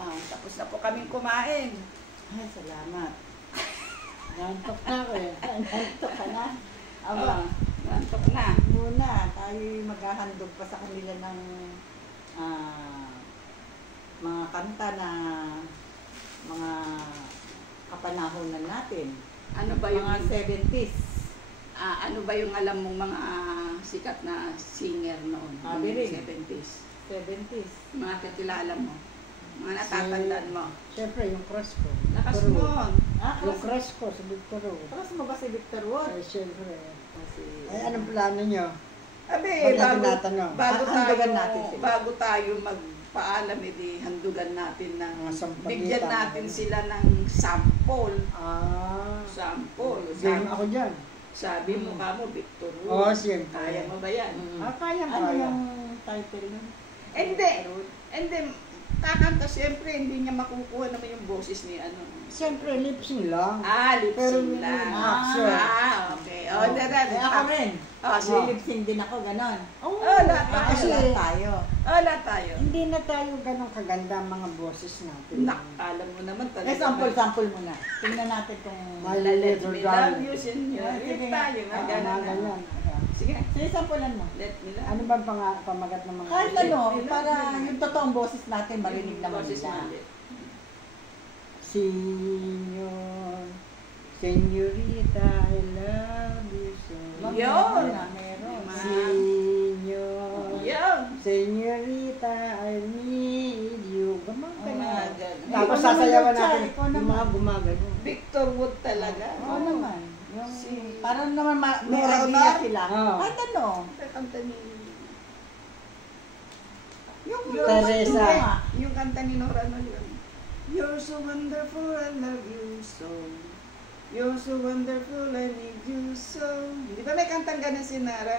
Tapos na po kaming kumain. Ay, salamat. Nantok na ako eh. Nantok ka na. Aba, Nantok na. muna, tayo maghahandog pa sa kanila ng mga kanta na mga kapanahonan natin. Ano ba yung Mga 70s. ano ba yung alam mong mga sikat na singer noon? Biring. 70s. 70s. Mga kakilala mo. Mga natatandaan mo. Siyempre, yung crush ko. Lakas mo. Yung crush ko sa Victor Hugo. Tapos mo ba si Victor Wood? Eh, siyempre. Kasi, Ay, anong plano nyo? Abi, Ba't tinatanong? Handugan natin sila. bago tayo magpaalam, edi handugan natin ng, Mga sampagita. bigyan natin sila ng sample. Sample. Game ako dyan. Sabi mo ka mo, Victor Hugo. Oo, siyempre. Kaya mo ba yan? Kaya ano yung title nun? Hindi. Hindi. Kakanta, siyempre, hindi niya makukuha naman yung boses ni ano. Siyempre, lip sync lang. Lip Pero sync lang. action. Okay. Ako rin. Sige. Lip sync din ako, ganon. Lahat Kasi- tayo. tayo. Lahat tayo. Hindi na tayo ganong kaganda ang mga boses natin. Alam mo naman talaga. Sample muna. Tingnan natin kung... My Let little me love darling. you, senorita. Tayo nga, Mga ganun. ganyan. Sige. Sige, sampulan mo. Let me love Ano ba pamagat ng mga... Kahit ano, para yung totoong boses natin marinig naman Boses nila. mo ulit. Señorita, I love you so. Yun. Meron. Señorita, I need you. Gamang ka na. ganun. Tapos Ikaw sasayawan naman, natin ikaw yung naman. mga gumagano. Victor Wood talaga. Oo naman. Yung, Si- parang naman may Nora idea Honor? sila. Oo. Kahit ano. Kanta ni... Yung Teresa. Yung kanta ni Nora Honor yun. You're so wonderful, I love you so. You're so wonderful, I need you so. Di ba may kantang ganun si Nara?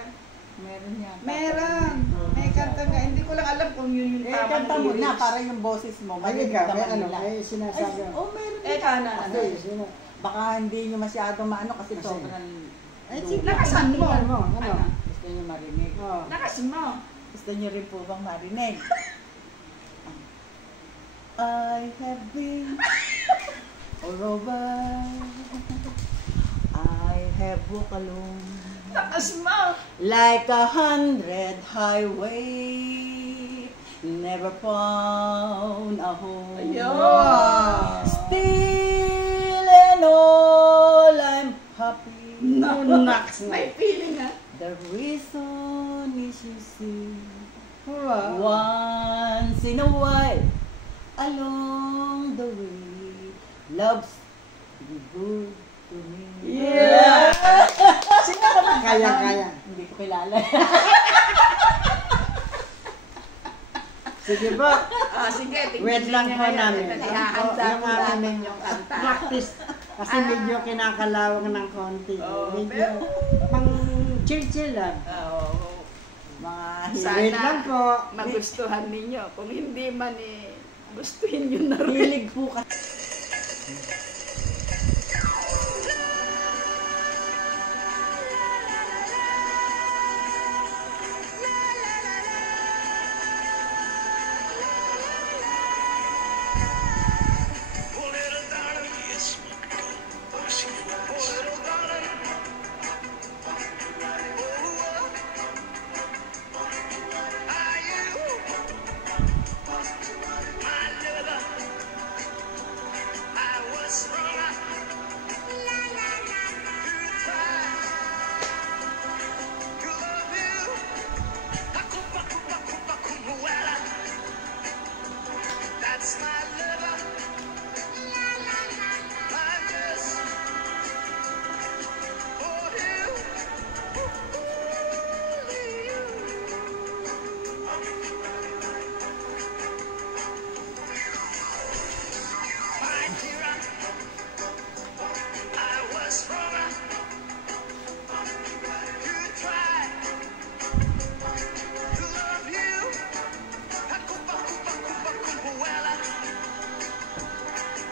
Meron niya. Meron. May kantang ganun. Hindi ko lang alam kung yun yung tama Kanta mo na lyrics. para yung boses mo. Ay, marinig ikaw, may naman ano, nila. may sinasabi. Meron Kana. Hindi, sino? Baka hindi nyo masyado maano kasi Kasi- sobrang... Ay, lugi. sige, Nakasan mo. tingnan mo. Ano? Ano? Gusto nyo marinig. Oh. Lakas mo. Gusto nyo rin po bang marinig? I have been all over. I have walked alone. Lakas mo. Like 100 highway, never found a home. Ayun. Still and all I'm happy. Naks na. May feeling ha. The reason is you see, Wow. once in a while, along the way, love's good to me. Yeah. Sino naman Kaya. Hindi ko kilala. Sige ba? Sige, tingnan Wait lang niya po ngayon. namin. Ihahanda Yung ko namin aming yung kanta. practice. Kasi medyo kinakalawang ng konti. Oo, Medyo pero- pang chill-chill lang. Oo. Mga Wait lang po. Magustuhan ninyo. Kung hindi man gustuhin nyo na rin. hilig po kasi.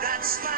That's my